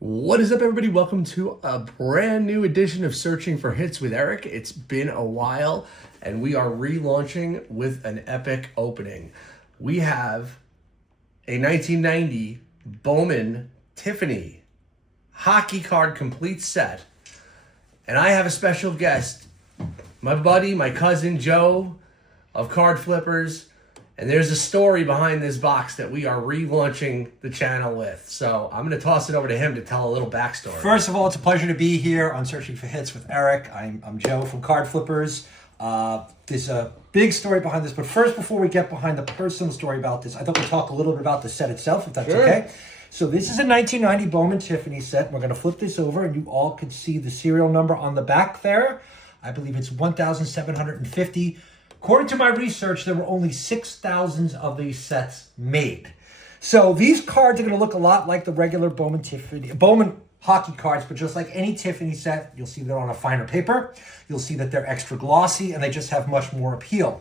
What is up, everybody? Welcome to a brand new edition of Searching for Hits with Eric. It's been a while, and we are relaunching with an epic opening. We have a 1990 Bowman Tiffany Hockey card complete set, and I have a special guest, my buddy, my cousin Joe of Card Flippers. And there's a story behind this box that we are relaunching the channel with. So I'm going to toss it over to him to tell a little backstory. First of all, it's a pleasure to be here on Searching for Hits with Eric. I'm Joe from Card Flippers. There's a big story behind this. But first, before we get behind the personal story about this, I thought we'd talk a little bit about the set itself, if that's okay. So this is a 1990 Bowman Tiffany set. We're going to flip this over, and you all can see the serial number on the back there. I believe it's 1,750. According to my research, there were only 6,000 of these sets made. So these cards are going to look a lot like the regular Bowman hockey cards, but just like any Tiffany set, you'll see they're on a finer paper. You'll see that they're extra glossy, and they just have much more appeal.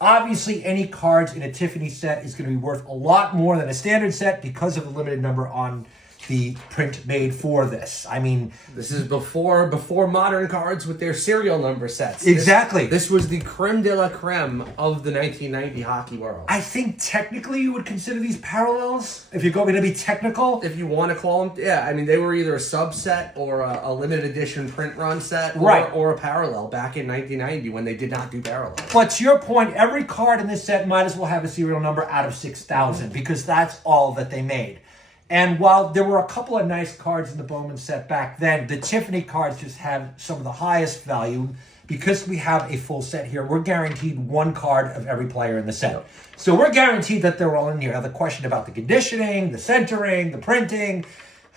Obviously, any cards in a Tiffany set is going to be worth a lot more than a standard set because of the limited number on the print made for this. I mean, this is before modern cards with their serial number sets. Exactly. This was the creme de la creme of the 1990 hockey world. I think technically you would consider these parallels, if you're going to be technical. If you want to call them, yeah. I mean, they were either a subset or a limited edition print run set, right, or a parallel back in 1990 when they did not do parallels. But to your point, every card in this set might as well have a serial number out of 6,000 because that's all that they made. And while there were a couple of nice cards in the Bowman set back then, the Tiffany cards just have some of the highest value. Because we have a full set here, we're guaranteed one card of every player in the set. So we're guaranteed that they're all in here. Now, the question about the conditioning, the centering, the printing,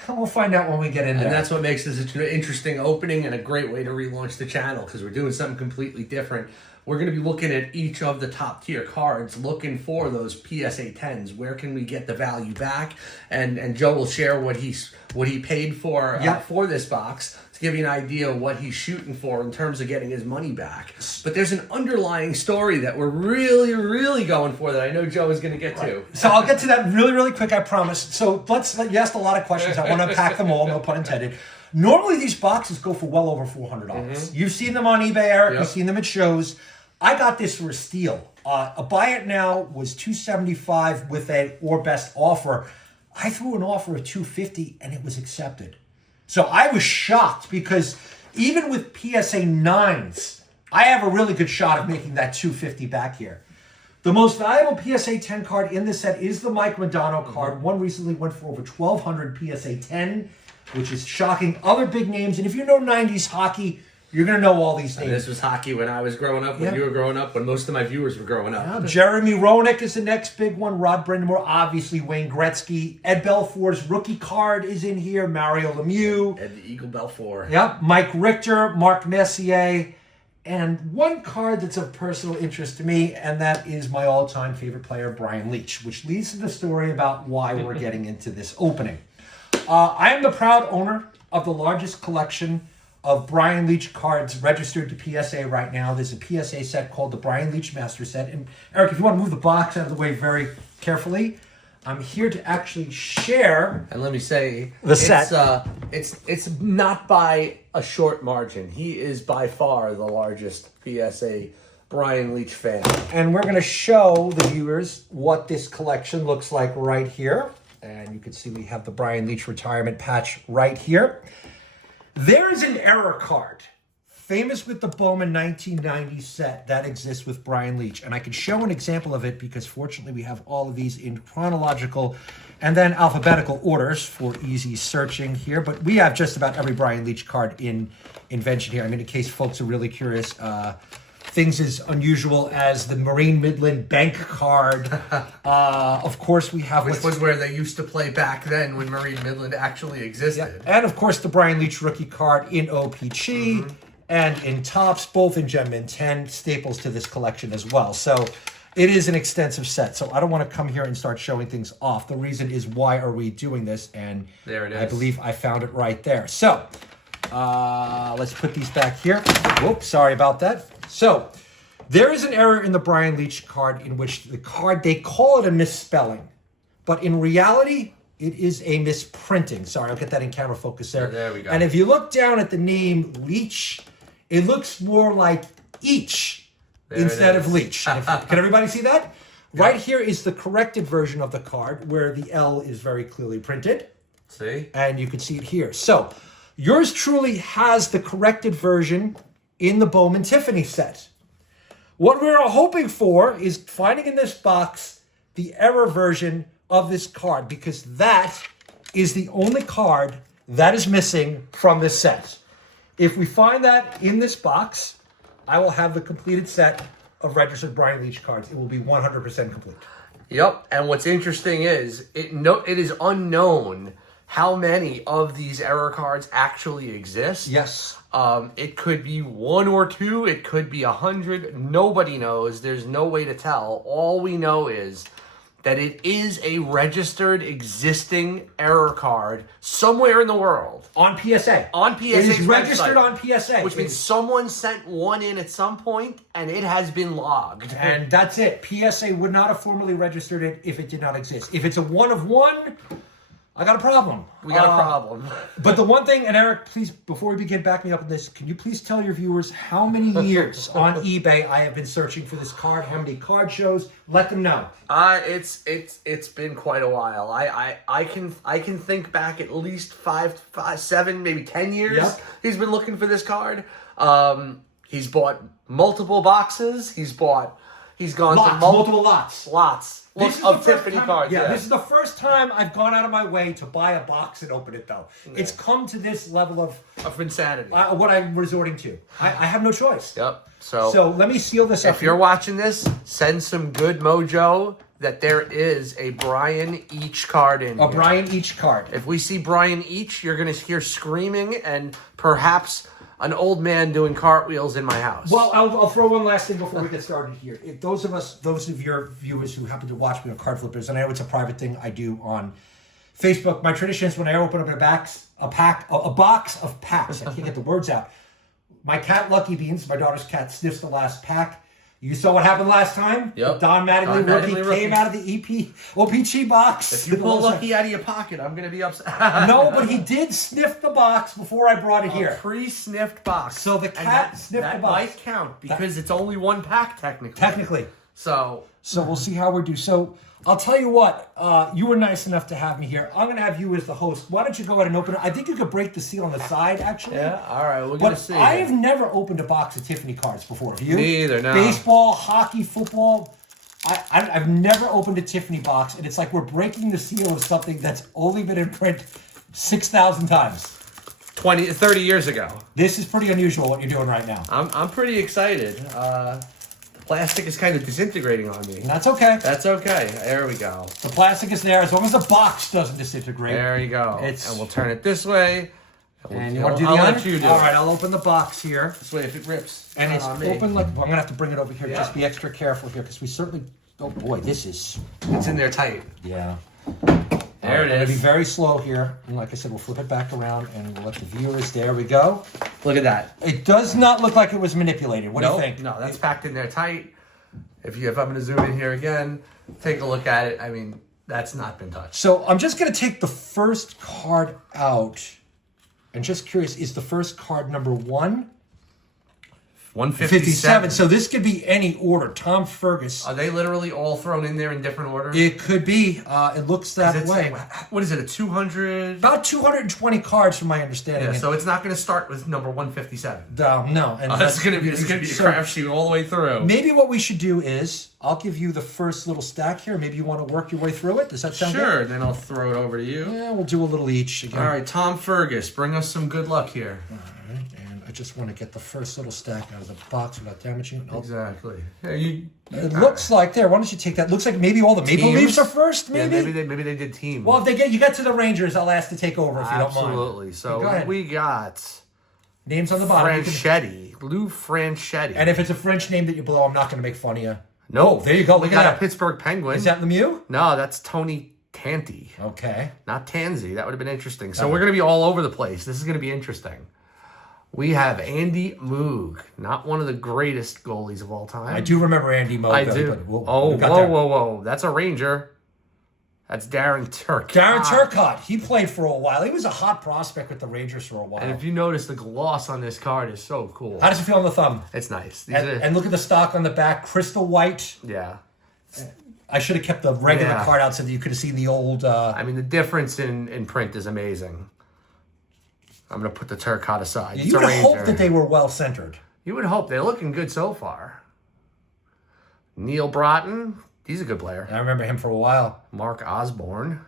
we'll find out when we get in there. And that's what makes this an interesting opening and a great way to relaunch the channel, because we're doing something completely different. We're going to be looking at each of the top tier cards, looking for those PSA 10s. Where can we get the value back? And Joe will share what he paid for this box to give you an idea of what he's shooting for in terms of getting his money back. But there's an underlying story that we're really, really going for that I know Joe is going to get to. So I'll get to that really, really quick, I promise. So you asked a lot of questions. I want to unpack them all, no pun intended. Normally, these boxes go for well over $400. Mm-hmm. You've seen them on eBay, Eric. You've seen them at shows. I got this for a steal. A buy it now was $275 with a or best offer. I threw an offer of $250 and it was accepted. So I was shocked because even with PSA 9s, I have a really good shot of making that $250 back here. The most valuable PSA 10 card in this set is the Mike Modano card. One recently went for over 1,200 PSA 10, which is shocking. Other big names, and if you know 90s hockey, you're going to know all these names. And this was hockey when I was growing up, when you were growing up, when most of my viewers were growing up. Yeah, Jeremy Roenick is the next big one. Rod Brindamore, obviously Wayne Gretzky. Ed Belfour's rookie card is in here. Mario Lemieux. Ed the Eagle Belfour. Yeah, Mike Richter, Mark Messier. And one card that's of personal interest to me, and that is my all-time favorite player, Brian Eetch, which leads to the story about why we're getting into this opening. I am the proud owner of the largest collection of Brian Eetch cards registered to PSA right now. There's a PSA set called the Brian Eetch Master Set. And Eric, if you want to move the box out of the way very carefully, I'm here to actually share. And let me say, the set. It's not by a short margin. He is by far the largest PSA Brian Eetch fan. And we're going to show the viewers what this collection looks like right here. And you can see we have the Brian Eetch retirement patch right here. There is an error card, famous with the Bowman 1990 set, that exists with Brian Eetch. And I can show an example of it because fortunately we have all of these in chronological and then alphabetical orders for easy searching here. But we have just about every Brian Eetch card in invention here. I mean, in case folks are really curious, things as unusual as the Marine Midland bank card. Of course, we have... Which was where they used to play back then when Marine Midland actually existed. Yeah. And, of course, the Brian Eetch rookie card in OPG and in Topps, both in Gem Mint 10, staples to this collection as well. So it is an extensive set. So I don't want to come here and start showing things off. The reason is, why are we doing this? And there it is. I believe I found it right there. So let's put these back here. Whoops, sorry about that. So there is an error in the Brian Eetch card in which the card, they call it a misspelling. But in reality, it is a misprinting. Sorry, I'll get that in camera focus there. There we go. And if you look down at the name Leach, it looks more like Eetch instead of Leach. Can everybody see that? Yeah. Right here is the corrected version of the card where the L is very clearly printed. See? And you can see it here. So yours truly has the corrected version in the Bowman Tiffany set. What we're hoping for is finding in this box the error version of this card, because that is the only card that is missing from this set. If we find that in this box, I will have the completed set of registered Brian Eetch cards. It will be 100% complete. Yep, and what's interesting is it is unknown how many of these error cards actually exist. Yes. It could be 1 or 2. It could be 100. Nobody knows. There's no way to tell. All we know is that it is a registered existing error card somewhere in the world. On PSA. On PSA. It is registered on PSA. Which means someone sent one in at some point and it has been logged. And that's it. PSA would not have formally registered it if it did not exist. If it's a 1 of 1, I got a problem. We got a problem. But the one thing, and Eric, please, before we begin, back me up on this, can you please tell your viewers how many years on eBay I have been searching for this card, how many card shows? Let them know. It's been quite a while. I can think back at least 5, 7, maybe 10 years. Yep. He's been looking for this card. He's bought multiple boxes. He's gone to multiple lots. Of Tiffany cards. Yeah, this is the first time I've gone out of my way to buy a box and open it, though. Yeah. It's come to this level of insanity. What I'm resorting to. I have no choice. Yep. So let me seal this up. If you're watching this, send some good mojo that there is a Brian Eetch card in here. A Brian Eetch card. If we see Brian Eetch, you're going to hear screaming and perhaps an old man doing cartwheels in my house. Well, I'll throw one last thing before we get started here. If those of your viewers who happen to watch me on Card Flippers, and I know it's a private thing I do on Facebook, my tradition is when I open up a box of packs, I can't get the words out. My cat, Lucky Beans, my daughter's cat, sniffs the last pack. You saw what happened last time? Yep. Don Mattingly rookie came out of the OPG box. If you pull Lucky out of your pocket, I'm going to be upset. No, but he did sniff the box before I brought it here. A pre-sniffed box. So the cat sniffed the box. That might count because it's only one pack technically. Technically. So we'll see how we do. So I'll tell you what, you were nice enough to have me here. I'm going to have you as the host. Why don't you go ahead and open it? I think you could break the seal on the side, actually. Yeah, all right, we're going to see. I have never opened a box of Tiffany cards before. Have you? Me either, no. Baseball, hockey, football. I've never opened a Tiffany box, and it's like we're breaking the seal of something that's only been in print 6,000 times. 30 years ago. This is pretty unusual what you're doing right now. I'm pretty excited. Plastic is kind of disintegrating on me. That's okay. That's okay. There we go. The plastic is there as long as the box doesn't disintegrate. There you go. And we'll turn it this way. And you want to do the other? Let you do All right, I'll open the box here. This way, if it rips. And it's open like... Well, I'm going to have to bring it over here. Yeah. Just be extra careful here because we certainly... Oh, boy, this is... It's in there tight. Yeah. There it is. It'll be very slow here. And like I said, we'll flip it back around and we'll let the viewers... There we go. Look at that. It does not look like it was manipulated. What do you think? No, that's packed in there tight. If I'm going to zoom in here again, take a look at it. I mean, that's not been touched. So I'm just going to take the first card out. And just curious, is the first card number 1? 157. So this could be any order. Tom Fergus. Are they literally all thrown in there in different orders? It could be. It looks that way. What is it, a 200? About 220 cards from my understanding. Yeah, so it's not going to start with number 157. No. And it's going to be a crapshoot all the way through. Maybe what we should do is, I'll give you the first little stack here. Maybe you want to work your way through it. Does that sound good? Sure, then I'll throw it over to you. Yeah, we'll do a little each again. All right, Tom Fergus, bring us some good luck here. All right, and I just want to get the first little stack out of the box without damaging it. Exactly. It looks like there. Why don't you take that? Looks like maybe all the Maple Leafs are first. Maybe. Yeah, maybe they did team. Well, if you get to the Rangers, I'll ask to take over if you don't mind. Absolutely. So we got names on the bottom. Lou Franchetti. And if it's a French name that you blow, I'm not going to make fun of you. No, there you go. We got a Pittsburgh Penguin. Is that Lemieux? No, that's Tony Tanti. Okay. Not Tansy. That would have been interesting. So we're going to be all over the place. This is going to be interesting. We have Andy Moog, not one of the greatest goalies of all time. I do remember Andy Moog. I do. Whoa. That's a Ranger. That's Darren Turcotte. Darren Turcotte. He played for a while. He was a hot prospect with the Rangers for a while. And if you notice, the gloss on this card is so cool. How does it feel on the thumb? It's nice. And look at the stock on the back, crystal white. Yeah. I should have kept the regular card out so that you could have seen the old... I mean, the difference in print is amazing. I'm going to put the Turcotte aside. You would hope that they were well-centered. You would hope. They're looking good so far. Neil Broughton. He's a good player. I remember him for a while. Mark Osborne.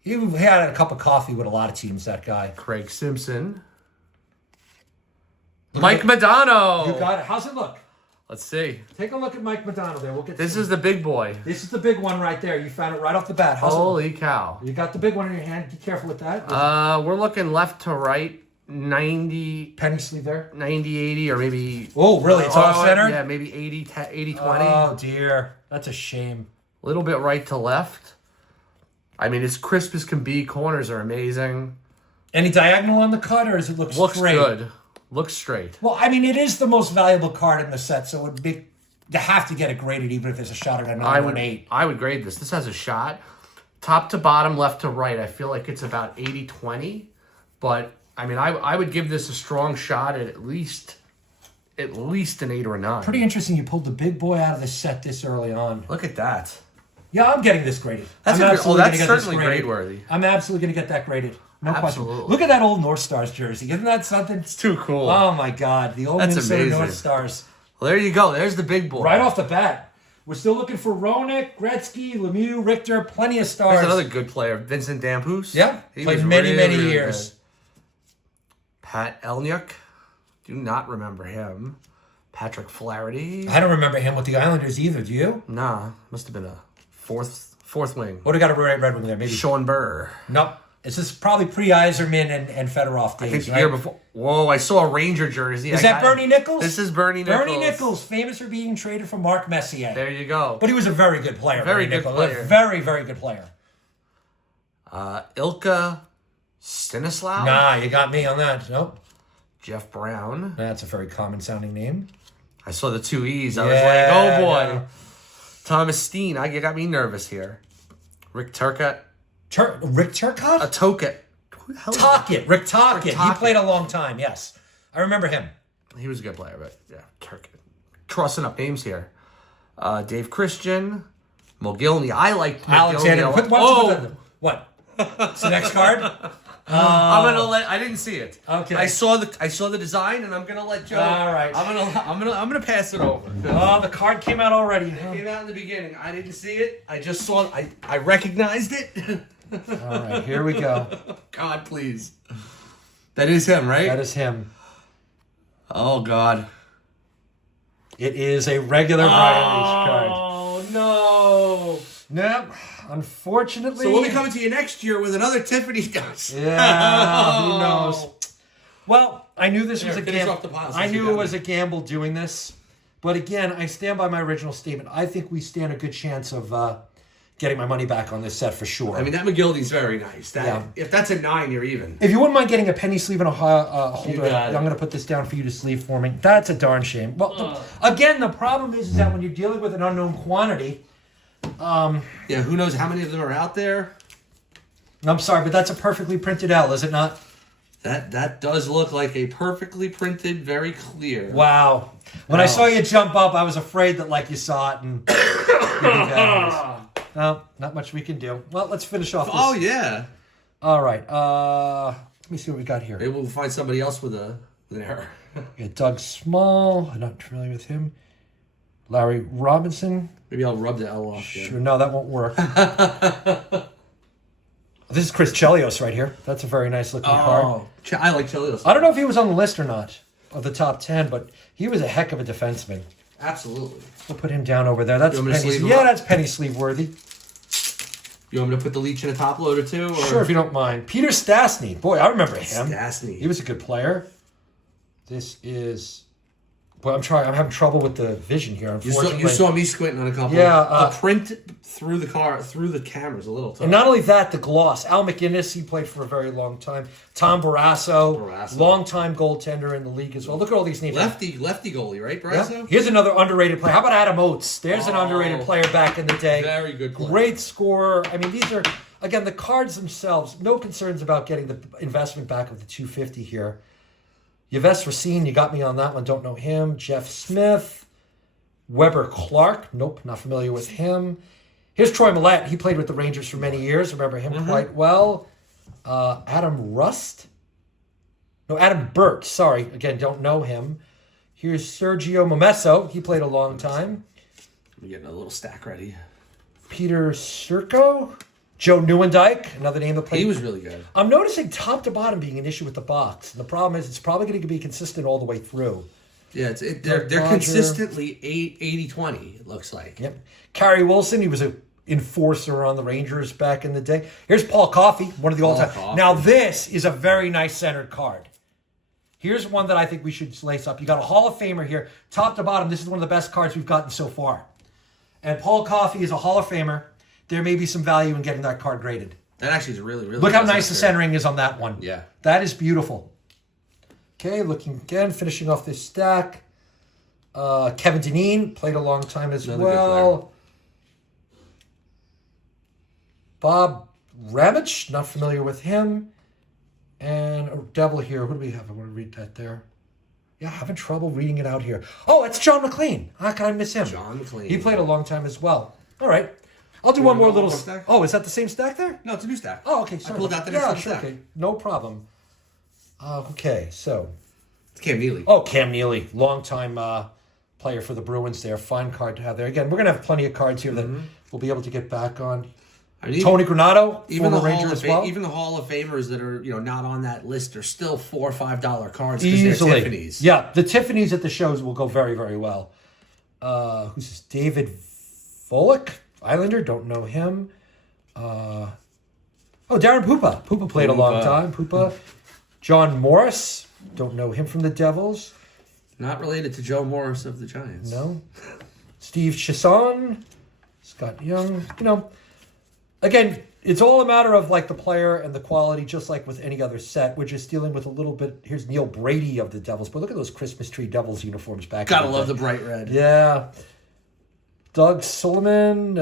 He had a cup of coffee with a lot of teams, that guy. Craig Simpson. Mike Modano. You got it. How's it look? Let's see. Take a look at Mike Modano there. We'll get this is the big boy. This is the big one right there. You found it right off the bat. Holy cow. You got the big one in your hand. Be careful with that. We're looking left to right. 90 penny sleeve there. 90 80 or maybe. Oh, really? It's off center? Yeah, maybe 80 20. Oh, dear. That's a shame. A little bit right to left. I mean, as crisp as can be. Corners are amazing. Any diagonal on the cut, or does it look straight? Looks good. Looks straight. Well, I mean, it is the most valuable card in the set, so it would be you have to get it graded, even if there's a shot at a 9 or an 8. I would grade this. This has a shot. Top to bottom, left to right. I feel like it's about 80-20. But, I mean, I would give this a strong shot at least an 8 or a 9. Pretty interesting you pulled the big boy out of the set this early on. Look at that. Yeah, I'm getting this graded. That's certainly grade worthy. I'm absolutely going to get that graded. No Absolutely. question. Look at that old North Stars jersey. Isn't that something? It's too cool. Oh, my God. The old Minnesota amazing. North Stars. Well, there you go. There's the big boy. Right off the bat. We're still looking for Roenick, Gretzky, Lemieux, Richter, plenty of stars. There's another good player, Vincent Damphus. Yeah, he played was many really years. Good. Pat Elniuk. Do not remember him. Patrick Flaherty. I don't remember him with the Islanders either. Do you? Nah, must have been a fourth wing. What do we got a red wing there? Maybe Sean Burr. Nope. This is probably pre-Yzerman and Fedorov days, I think the right? year before. Whoa, I saw a Ranger jersey. Is that Bernie Nichols? This is Bernie Nichols. Bernie Nichols, famous for being traded for Mark Messier. There you go. But he was a very good player. Very Bernie good Nichols. player. A very, very good player. Ilka Stanislav. Nah, you got me on that. Nope. Jeff Brown. That's a very common-sounding name. I saw the 2 E's. I was like, oh, boy. No. Thomas Steen. You got me nervous here. Rick Turcotte. Rick Turcotte? Tocchet. Tocchet. Rick Tocchet. He played a long time, yes. I remember him. He was a good player, but yeah, Turcotte. Trussing up names here. Dave Christian. Mogilny. I like Alexander. Mogilny. What? It's the next card? I'm gonna let. I didn't see it. Okay. I saw the design, and I'm gonna let Joe. All right. I'm gonna pass it over. Oh, the card came out already. It came out in the beginning. I didn't see it. I just saw. I recognized it. All right. Here we go. God, please. That is him, right? That is him. Oh God. It is a regular Brian Eetch card. Oh no. Nope. Unfortunately. So we'll be coming to you next year with another Tiffany dust. Yeah, who knows? Well, I knew this was a finish gamble. off the piles I since you knew it got was me. a gamble doing this. But again, I stand by my original statement. I think we stand a good chance of getting my money back on this set for sure. I mean, that McGildy's very nice. If that's a 9, you're even. If you wouldn't mind getting a penny sleeve and a holder, got it. I'm going to put this down for you to sleeve for me. That's a darn shame. Well, again, the problem is that when you're dealing with an unknown quantity... yeah, who knows how many of them are out there? I'm sorry, but that's a perfectly printed L, is it not? That does look like a perfectly printed, very clear. Wow. When I saw you jump up, I was afraid that like you saw it and you'd be bad. No, not much we can do. Well, let's finish off this. Oh, yeah. All right. Let me see what we got here. Maybe we'll find somebody else with an error. We got Doug Small. I'm not familiar with him. Larry Robinson. Maybe I'll rub the L off. Sure, no, that won't work. This is Chris Chelios right here. That's a very nice looking card. I like Chelios. I don't know if he was on the list or not of the top 10, but he was a heck of a defenseman. Absolutely. We'll put him down over there. That's You want me to penny. sleeve him Yeah, up? that's penny sleeve worthy. You want me to put the Leech in a top loader too? Or? Sure, if you don't mind. Peter Stastny. Boy, I remember him. Stastny. He was a good player. This is... Boy, I'm having trouble with the vision here, unfortunately. You saw me squinting on a couple. Yeah. The print through the camera's a little tough. And not only that, the gloss. Al McInnes, he played for a very long time. Tom Barrasso, long-time goaltender in the league as well. Look at all these names. Lefty goalie, right, Barrasso? Yeah. Here's another underrated player. How about Adam Oates? There's an underrated player back in the day. Very good player. Great scorer. I mean, these are Again, the cards themselves, no concerns about getting the investment back of the $250 here. Yves Racine, you got me on that one. Don't know him. Jeff Smith. Weber Clark. Nope, not familiar with him. Here's Troy Millette. He played with the Rangers for many years. Remember him quite well. Adam Rust. No, Adam Burt. Sorry. Again, don't know him. Here's Sergio Momesso. He played a long time. I'm getting a little stack ready. Peter Serko. Joe Neuendijk, another name that played. He was really good. I'm noticing top to bottom being an issue with the box. And the problem is it's probably going to be consistent all the way through. Yeah, they're consistently 80-20, it looks like. Yep. Carrie Wilson, he was an enforcer on the Rangers back in the day. Here's Paul Coffey, one of the all-time. Now this is a very nice centered card. Here's one that I think we should lace up. You got a Hall of Famer here. Top to bottom, this is one of the best cards we've gotten so far. And Paul Coffey is a Hall of Famer. There may be some value in getting that card graded. That actually is really, really Look how nice the centering is on that one. Yeah. That is beautiful. Okay, looking again, finishing off this stack. Kevin Dineen played a long time as well. Bob Ramich, not familiar with him. And a devil here. Who do we have? I want to read that there. Yeah, having trouble reading it out here. Oh, it's John McLean. How can I miss him? John McLean. He played a long time as well. All right. I'll do one more little stack. Oh, is that the same stack there? No, it's a new stack. Oh, okay. Sorry. I pulled out the next stack. Okay, no problem. Okay, so. It's Cam Neely. Oh, Cam Neely. Longtime player for the Bruins there. Fine card to have there. Again, we're going to have plenty of cards here that we'll be able to get back on. I mean, Tony Granato, even former Ranger as well. Even the Hall of Famers that are not on that list are still $4 or $5 cards because Easily. they're Tiffany's. Yeah, the Tiffany's at the shows will go very, very well. Who's this? David Volek, Islander, don't know him. Darren Pupa. Pupa played a long time. Pupa. John Morris, don't know him from the Devils. Not related to Joe Morris of the Giants. No. Steve Chisson, Scott Young, Again, it's all a matter of like the player and the quality, just like with any other set. We're just dealing with a little bit. Here's Neil Brady of the Devils, but look at those Christmas tree Devils uniforms back. Gotta love the bright red. Yeah. Doug Sullivan.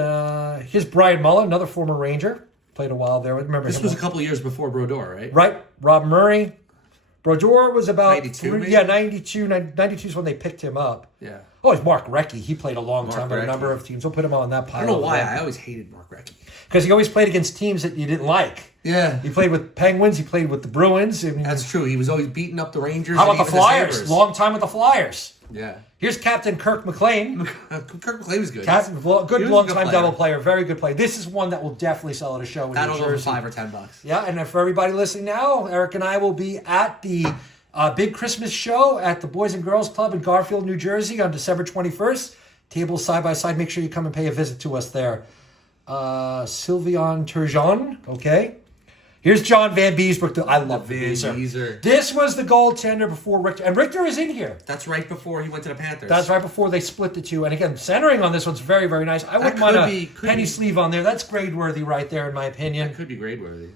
Here's Brian Mullen, another former Ranger. Played a while there. Remember this was a couple years before Brodeur, right? Right. Rob Murray. Brodeur was about 92. Yeah, 92. 92 is when they picked him up. Yeah. Oh, it's Mark Recchi. He played a long time with a number of teams. We'll put him on that pile. I don't know why. I always hated Mark Recchi. Because he always played against teams that you didn't like. Yeah. He played with Penguins. He played with the Bruins. That's true. He was always beating up the Rangers. How about the Flyers? Long time with the Flyers. Yeah. Here's Captain Kirk McLean. Good long-time Devil player. Very good player. This is one that will definitely sell at a show in That'll New Jersey. go for $5 or $10. Yeah, and for everybody listening now, Eric and I will be at the big Christmas show at the Boys and Girls Club in Garfield, New Jersey on December 21st. Tables side by side. Make sure you come and pay a visit to us there. Sylvain Turgeon. Okay. Here's John Van Beesbrook. I love Van Beezer. This was the goaltender before Richter. And Richter is in here. That's right before he went to the Panthers. That's right before they split the two. And again, centering on this one's very, very nice. I wouldn't mind a penny sleeve on there. That's grade-worthy right there, in my opinion. That could be grade-worthy.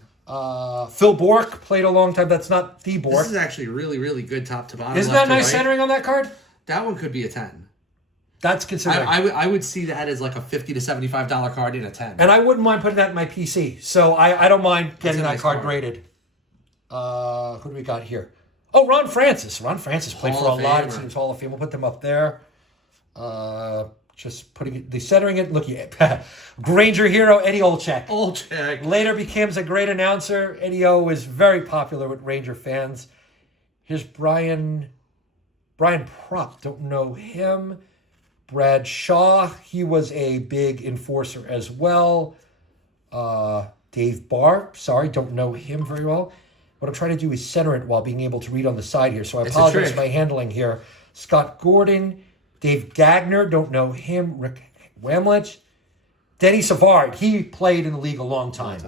Phil Bourque played a long time. That's not the Bourque. This is actually really, really good top to bottom. Isn't that nice centering on that card? That one could be a 10. That's considered. I would see that as like a $50 to $75 card in a 10. And I wouldn't mind putting that in my PC. So I don't mind getting that card graded. Who do we got here? Oh, Ron Francis. Ron Francis played for a lot of teams. Hall of Fame. We'll put them up there. Just putting it, centering it. Look, Granger hero Eddie Olczyk. Later becomes a great announcer. Eddie O is very popular with Ranger fans. Here's Brian Propp. Don't know him. Brad Shaw. He was a big enforcer as well. Dave Barr. Sorry, don't know him very well. What I'm trying to do is center it while being able to read on the side here. So I apologize for my handling here. Scott Gordon. Dave Gagner, don't know him. Rick Wamlich. Denny Savard, he played in the league a long time.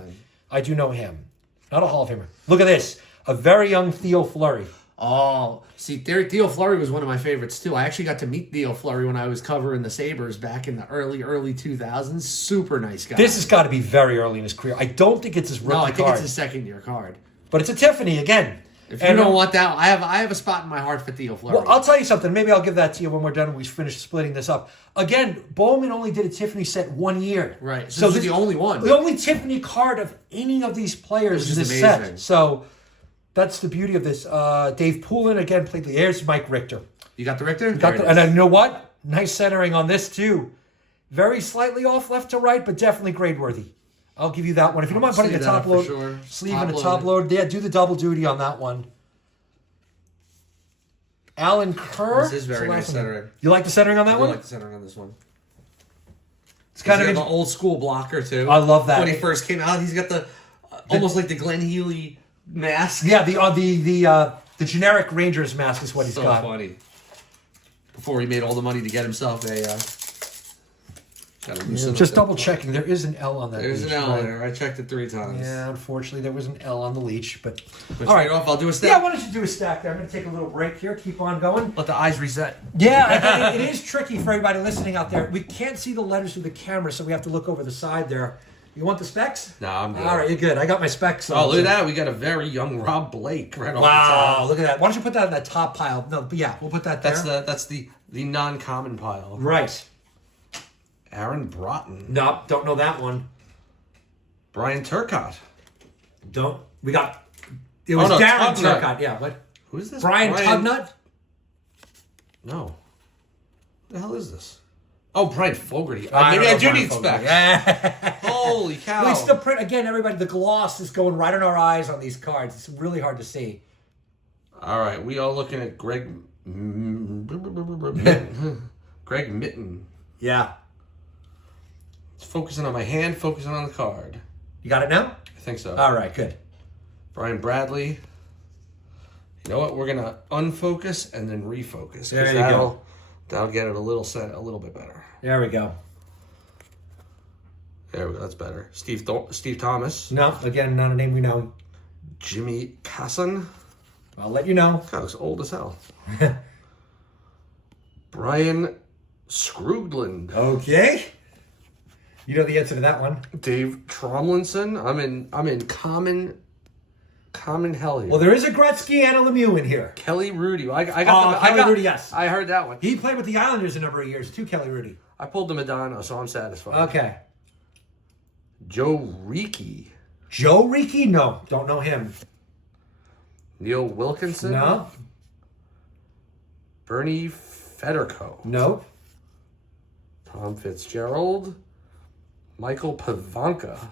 I do know him. Not a Hall of Famer. Look at this. A very young Theo Fleury. Oh, see, Theo Fleury was one of my favorites, too. I actually got to meet Theo Fleury when I was covering the Sabres back in the early 2000s. Super nice guy. This has got to be very early in his career. I don't think it's his rookie card. No, I think it's his second-year card. But it's a Tiffany, again. If you don't want that, I have a spot in my heart for Theo Fleury. Well, I'll tell you something. Maybe I'll give that to you when we're done and we finish splitting this up. Again, Bowman only did a Tiffany set 1 year. Right. So this is the only one. The only Tiffany card of any of these players in this set. So that's the beauty of this. Dave Poulin, again, played the Airs. Mike Richter. You got the Richter? And you know what? Nice centering on this, too. Very slightly off left to right, but definitely grade worthy. I'll give you that one. If you don't mind putting a top load, sleeve and a top load. Yeah, do the double duty on that one. Alan Kerr. This is very nice centering. You like the centering on that one? I like the centering on this one. It's kind of an old school blocker, too. I love that. When he first came out, he's got the almost like the Glenn Healy mask. Yeah, the generic Rangers mask is what he's got. So funny. Before he made all the money to get himself a... just double checking. There is an L on that. There's leech, an L right? there. I checked it 3 times. Yeah, unfortunately, there was an L on the leech. But all right, off. I'll do a stack. Yeah, why don't you do a stack there? I'm going to take a little break here. Keep on going. Let the eyes reset. Yeah, it is tricky for everybody listening out there. We can't see the letters through the camera, so we have to look over the side there. You want the specs? No, I'm good. All right, you're good. I got my specs. Oh, look at that. We got a very young Rob Blake right off the top. top. Look at that. Why don't you put that in that top pile? No, but yeah, we'll put that there. That's the non-common pile. Right. Aaron Broughton. Nope, don't know that one. Brian Turcotte. We got... It was Darren Turcotte. Yeah, what? Who is this? Brian Tugnut? No. What the hell is this? Oh, Brian Fogarty. Maybe I do need specs. Yeah. Holy cow. It's the print. Again, everybody, the gloss is going right on our eyes on these cards. It's really hard to see. All right, we are looking at Greg Mitten. Yeah. Focusing on my hand, focusing on the card. You got it now? I think so. All right, good. Brian Bradley. You know what? We're gonna unfocus and then refocus. There you go. That'll get it a little bit better. There we go. There we go. That's better. Steve Thomas. No, again, not a name we know. Jimmy Casson. I'll let you know. God, looks old as hell. Brian Scrugland. Okay. You know the answer to that one. Dave Tromlinson. I'm in common hell here. Well, there is a Gretzky and a Lemieux in here. Kelly Rudy. Kelly Rudy, yes. I heard that one. He played with the Islanders a number of years too, Kelly Rudy. I pulled the Madonna, so I'm satisfied. Okay. Joe Ricci. Joe Ricci? No, don't know him. Neil Wilkinson. No. Bernie Federico. Nope. Tom Fitzgerald. Michael Pavanka.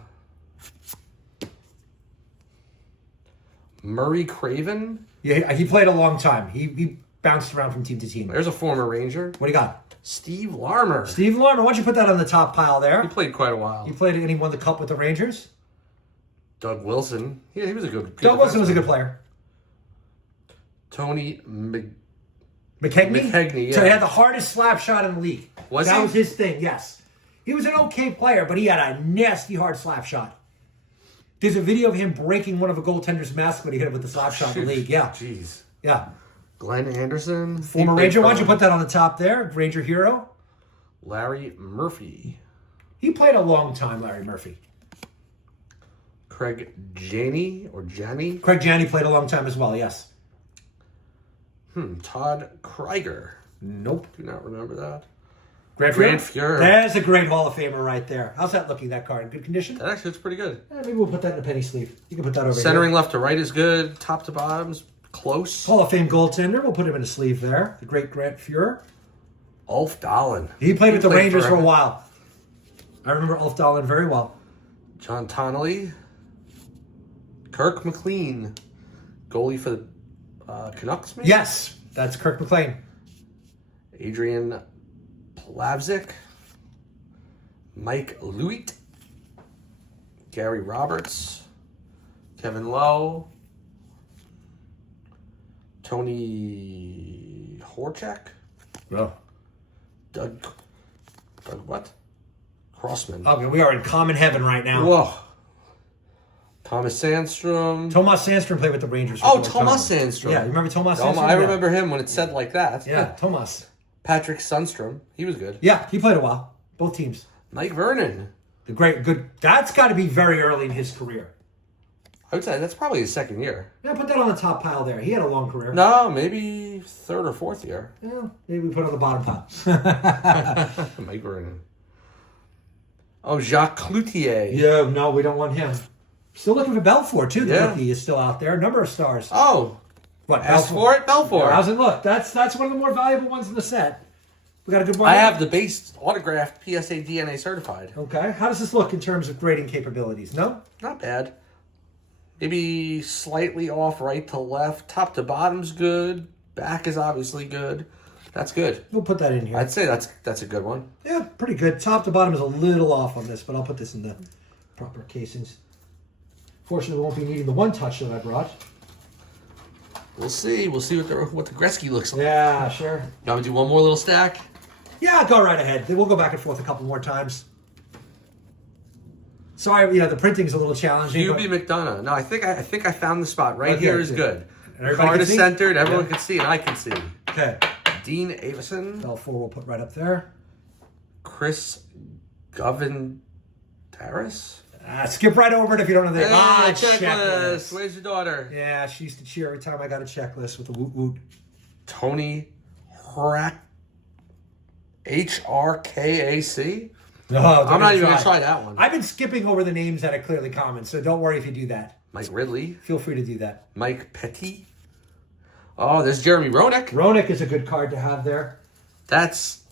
Murray Craven. Yeah, he played a long time. He bounced around from team to team. There's a former Ranger. What do you got? Steve Larmer. Steve Larmer. Why don't you put that on the top pile there? He played quite a while. He played and he won the cup with the Rangers. Doug Wilson. Yeah, he was a good Doug Wilson was a good player. Tony McKegney? yeah. So he had the hardest slap shot in the league. That was his thing, yes. He was an okay player, but he had a nasty hard slap shot. There's a video of him breaking one of a goaltender's mask when he hit him with the slap shot in the league. Yeah. Jeez. Yeah. Glenn Anderson. Former Ranger. Why don't you put that on the top there? Ranger hero. Larry Murphy. He played a long time, Larry Murphy. Craig Janney or Janney. Craig Janney played a long time as well, yes. Todd Krieger. Nope. Do not remember that. Grand Fuhrer. There's a great Hall of Famer right there. How's that looking, that card? In good condition? That actually looks pretty good. Maybe we'll put that in a penny sleeve. You can put that over Centering here. left to right is good. Top to bottom's close. Hall of Fame goaltender. We'll put him in a sleeve there. The great Grant Fuhrer. Ulf Dahlen. He played with the Rangers for a while. I remember Ulf Dahlen very well. John Tonnelly. Kirk McLean. Goalie for the Canucks, maybe? Yes, that's Kirk McLean. Adrian Plavsic. Mike Lewitt. Gary Roberts. Kevin Lowe. Tony Horchak. Oh. Doug what? Crossman. Okay, we are in common heaven right now. Whoa. Thomas Sandstrom. Tomas Sandstrom played with the Rangers. Oh, Tomas Sandstrom. Yeah, you remember Tomas Sandstrom? I remember him when it said like that. Yeah, Tomas. Patrick Sundstrom. He was good. Yeah, he played a while. Both teams. Mike Vernon. The great, good. That's got to be very early in his career. I would say that's probably his second year. Yeah, put that on the top pile there. He had a long career. No, maybe third or fourth year. Yeah, maybe we put it on the bottom pile. Mike Vernon. Oh, Jacques Cloutier. Yeah, no, we don't want him. Still looking for Belfort, too. The Yeah. rookie is still out there. Number of stars. Oh. What, Ask for it, Belfort. How's it look? That's one of the more valuable ones in the set. We got a good one. I have the base autographed PSA DNA certified. Okay. How does this look in terms of grading capabilities? No? Not bad. Maybe slightly off right to left. Top to bottom's good. Back is obviously good. That's good. We'll put that in here. I'd say that's a good one. Yeah, pretty good. Top to bottom is a little off on this, but I'll put this in the proper casings. Fortunately, we won't be needing the one touch that I brought. We'll see. We'll see what the Gretzky looks like. Yeah, sure. You want me to do one more little stack? Yeah, go right ahead. We'll go back and forth a couple more times. Sorry, the printing's a little challenging. QB McDonough. No, I think I found the spot. Right Okay, here is good. good. Card is see? centered. Everyone Yeah. can see, and I can see. Okay. Dean Avison. L4 we'll put right up there. Chris Govindaris. Skip right over it if you don't know the Hey, checklist. Where's your daughter? Yeah, she used to cheer every time I got a checklist with the woot woot. Tony HRKAC. No, I'm not even going to try that one. I've been skipping over the names that are clearly common, so don't worry if you do that. Mike Ridley. Feel free to do that. Mike Petty. Oh, there's Jeremy Roenick. Roenick is a good card to have there. That's